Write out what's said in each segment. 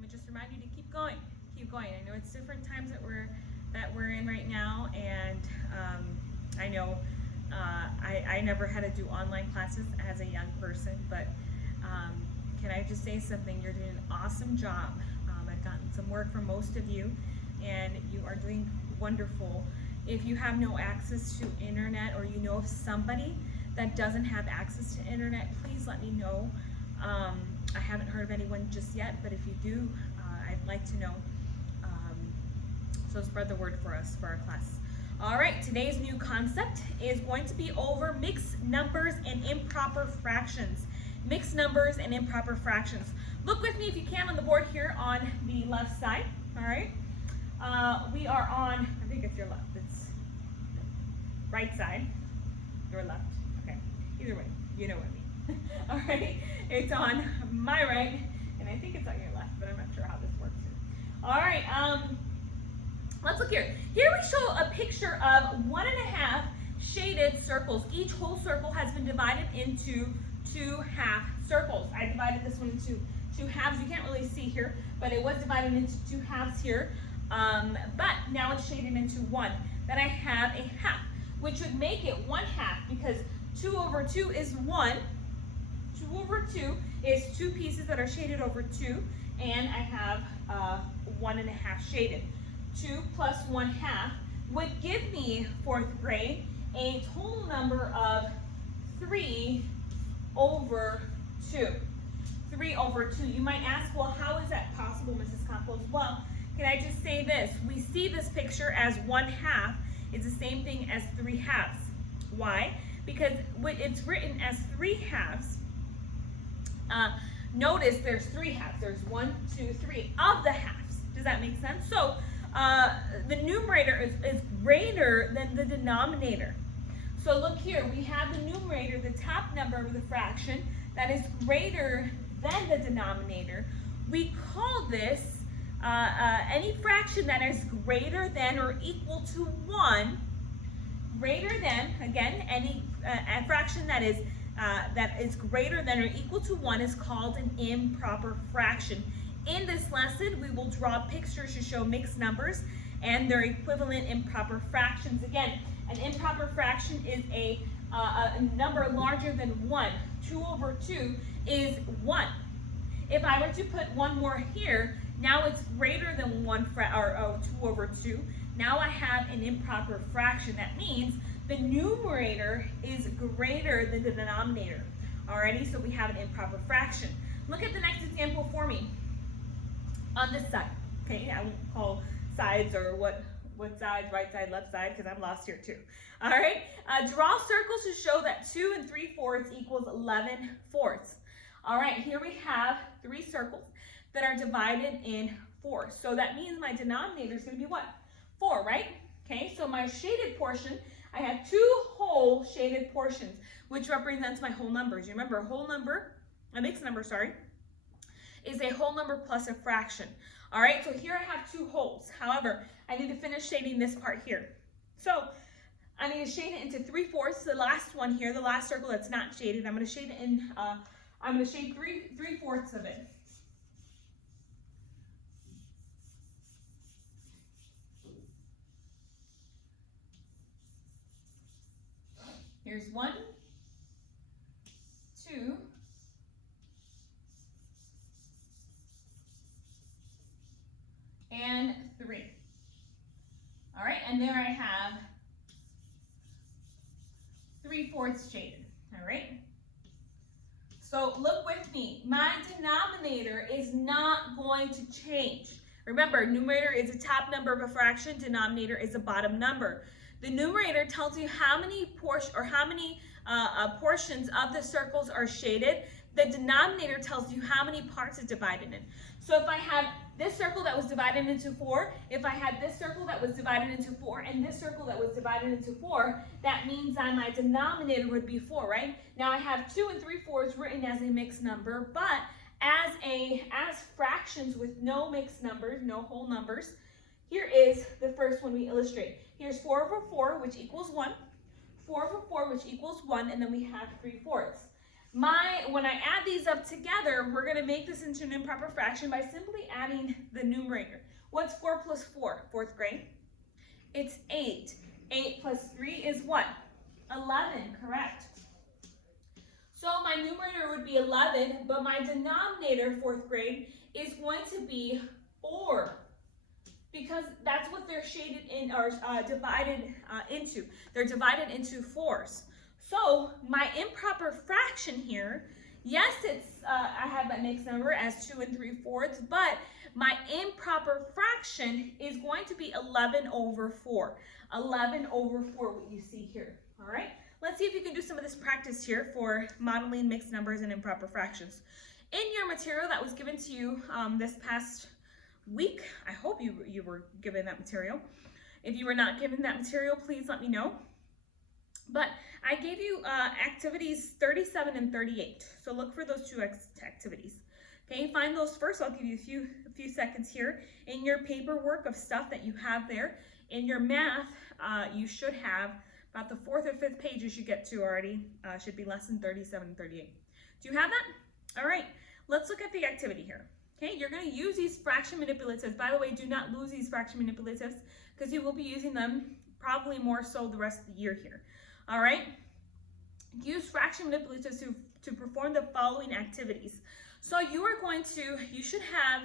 I'm gonna just remind you to keep going, keep going. I know it's different times that we're in right now, and I know I never had to do online classes as a young person, but can I just say something? You're doing an awesome job. I've gotten some work from most of you, and you are doing wonderful. If you have no access to internet, or you know of somebody that doesn't have access to internet, please let me know. I haven't heard of anyone just yet, but if you do, I'd like to know. So spread the word for us, for our class. All right, today's new concept is going to be over mixed numbers and improper fractions. Mixed numbers and improper fractions. Look with me if you can on the board here on the left side, all right? We are on, I think it's your left, it's right side, your left, okay. Either way, you know what I mean. All right, it's on my right, and I think it's on your left, but I'm not sure how this works here. All right, let's look here. Here we show a picture of 1.5 shaded circles. Each whole circle has been divided into 2 half circles. I divided this one into 2 halves. You can't really see here, but it was divided into 2 halves here. But now it's shaded into 1. Then I have a half, which would make it 1 half, because 2 over 2 is 1. 2 over 2 is 2 pieces that are shaded over 2, and I have 1.5 shaded. 2 plus 1/2 would give me, 4th grade, a total number of 3 over 2. 3 over 2. You might ask, well, how is that possible, Mrs. Campos? Well, can I just say this? We see this picture as 1/2 is the same thing as 3 halves. Why? Because when it's written as 3 halves, notice there's 3 halves. There's 1, 2, 3 of the halves. Does that make sense? So the numerator is greater than the denominator. So look here, we have the numerator, the top number of the fraction, that is greater than the denominator. We call this any fraction that is greater than or equal to 1, greater than, again, any a fraction that is greater than or equal to 1 is called an improper fraction. In this lesson, we will draw pictures to show mixed numbers and their equivalent improper fractions. Again, an improper fraction is a number larger than 1. 2 over 2 is 1. If I were to put 1 more here, now it's greater than 2 over 2. Now I have an improper fraction. That means the numerator is greater than the denominator. Alrighty, so we have an improper fraction. Look at the next example for me. On this side, okay, I won't call sides or what side, right side, left side, because I'm lost here too. All right, draw circles to show that 2 3/4 equals 11/4. All right, here we have 3 circles that are divided in 4. So that means my denominator is going to be what? 4, right? Okay, so my shaded portion, I have 2 whole shaded portions, which represents my whole numbers. You remember, a whole number, a mixed number, sorry, is a whole number plus a fraction. All right, so here I have 2 wholes. However, I need to finish shading this part here. So I need to shade it into 3/4. The last one here, the last circle that's not shaded, I'm going to shade it in, I'm going to shade 3/4 of it. Here's 1, 2, and 3. All right, and there I have 3/4 shaded. All right. So look with me. My denominator is not going to change. Remember, numerator is the top number of a fraction. Denominator is the bottom number. The numerator tells you how many portions of the circles are shaded. The denominator tells you how many parts it's divided in. So if I had this circle that was divided into 4, if I had this circle that was divided into 4, and this circle that was divided into 4, that means that my denominator would be 4, right? Now I have 2 3/4 written as a mixed number, but as fractions with no mixed numbers, no whole numbers, here is the first one we illustrate. Here's 4 over 4, which equals 1, 4 over 4, which equals 1, and then we have 3/4. When I add these up together, we're gonna make this into an improper fraction by simply adding the numerator. What's 4 plus 4, fourth grade? It's 8. 8 plus 3 is what? 11, correct. So my numerator would be 11, but my denominator, fourth grade, is going to be 4. Because that's what they're shaded in, or divided into. They're divided into 4s. So my improper fraction here, yes, I have my mixed number as 2 3/4, but my improper fraction is going to be 11 over 4. 11 over 4, what you see here, all right? Let's see if you can do some of this practice here for modeling mixed numbers and improper fractions. In your material that was given to you this past week, I hope you were given that material. If you were not given that material, please let me know. But I gave you activities 37 and 38. So look for those two activities. Okay, find those first. I'll give you a few seconds here. In your paperwork of stuff that you have there, in your math, you should have about the 4th or 5th page you should get to already. Should be lesson 37 and 38. Do you have that? All right, let's look at the activity here. Okay, you're going to use these fraction manipulatives. By the way, do not lose these fraction manipulatives because you will be using them probably more so the rest of the year here. All right, use fraction manipulatives to perform the following activities. So you should have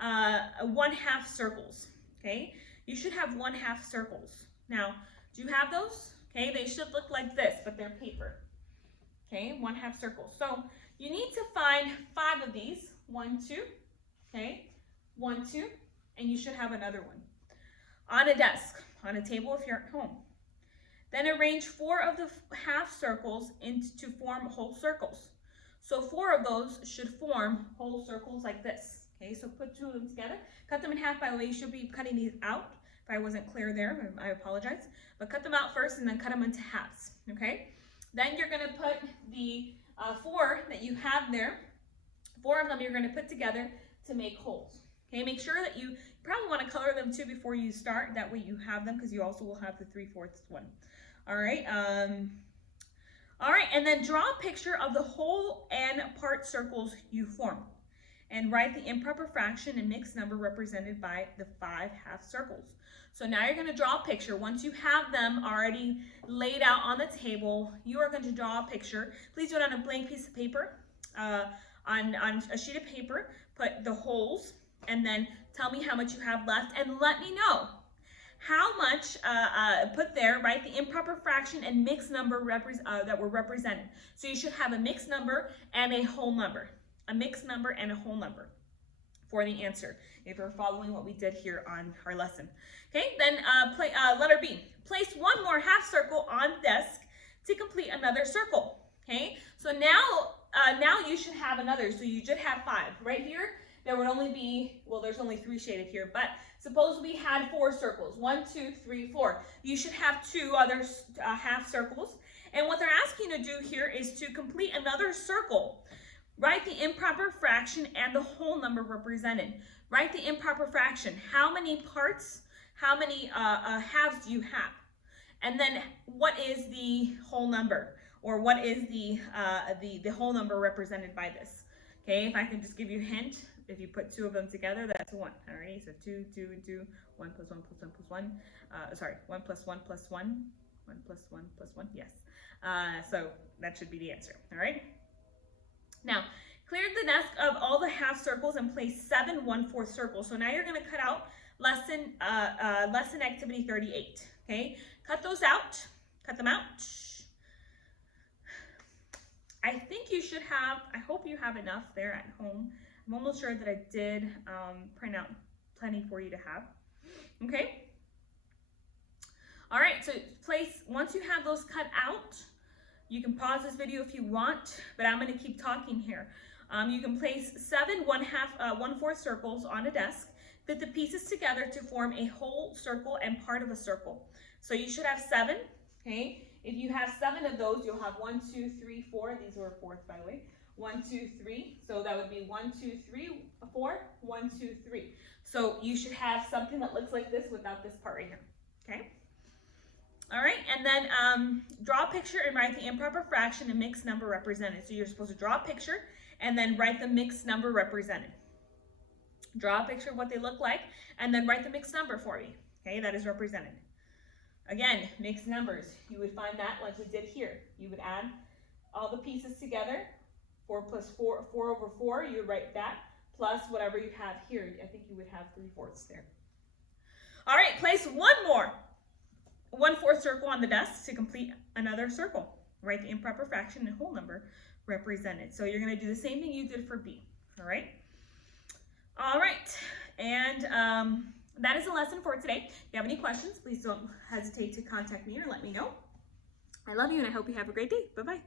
1/2 circles, okay? You should have 1/2 circles. Now, do you have those? Okay, they should look like this, but they're paper. Okay, 1/2 circles. So you need to find 5 of these. 1, 2, okay? 1, 2, and you should have another one. On a desk, on a table if you're at home. Then arrange 4 of the half circles to form whole circles. So 4 of those should form whole circles like this. Okay, so put 2 of them together. Cut them in half, by the way. You should be cutting these out. If I wasn't clear there, I apologize. But cut them out first and then cut them into halves, okay? Then you're gonna put the 4 that you have there, 4 of them you're gonna put together to make wholes. Okay, make sure that you probably wanna color them too before you start. That way you have them because you also will have the 3/4 one. All right, and then draw a picture of the whole and part circles you form and write the improper fraction and mixed number represented by the 5 half circles. So now you're gonna draw a picture. Once you have them already laid out on the table, you are going to draw a picture. Please do it on a blank piece of paper, on a sheet of paper, put the holes, and then tell me how much you have left and let me know how much, put there, right, the improper fraction and mixed number that were represented. So you should have a mixed number and a whole number. A mixed number and a whole number for the answer, if you're following what we did here on our lesson. Okay, then letter B. Place 1 more half circle on desk to complete another circle. Okay, so now you should have another. So you should have 5. Right here, there would only be, well, there's only 3 shaded here, but suppose we had 4 circles. 1, 2, 3, 4. You should have 2 other half circles. And what they're asking you to do here is to complete another circle. Write the improper fraction and the whole number represented. Write the improper fraction. How many parts, how many halves do you have? And then what is the whole number? Or what is the whole number represented by this? Okay, if I can just give you a hint, if you put 2 of them together, that's 1. Alrighty, so 2, 2, and 2, 1 plus 1 plus 1 plus 1. 1 plus 1 plus 1. 1 plus 1 plus 1, yes. So that should be the answer, all right? Now, clear the desk of all the half circles and place 7 1/4 circles. So now you're gonna cut out lesson activity 38, okay? Cut those out, cut them out. I think you should have, I hope you have enough there at home. I'm almost sure that I did print out plenty for you to have, okay? All right, so once you have those cut out, you can pause this video if you want, but I'm gonna keep talking here. You can place 7 1/4 circles on a desk, fit the pieces together to form a whole circle and part of a circle. So you should have 7, okay? If you have 7 of those, you'll have 1, 2, 3, 4. These were 4th, by the way. 1, 2, 3. So that would be 1, 2, 3, 4, 1, 2, 3. So you should have something that looks like this without this part right here, okay? All right, and then draw a picture and write the improper fraction and mixed number represented. So you're supposed to draw a picture and then write the mixed number represented. Draw a picture of what they look like and then write the mixed number for me, okay, that is represented. Again, mixed numbers, you would find that like we did here. You would add all the pieces together, 4 plus 4, 4 over 4, you would write that, plus whatever you have here. I think you would have 3/4 there. All right, place one more 1/4 circle on the desk to complete another circle. Write the improper fraction and whole number represented. So you're going to do the same thing you did for B. All right. All right, and that is the lesson for today. If you have any questions, please don't hesitate to contact me or let me know. I love you, and I hope you have a great day. Bye-bye.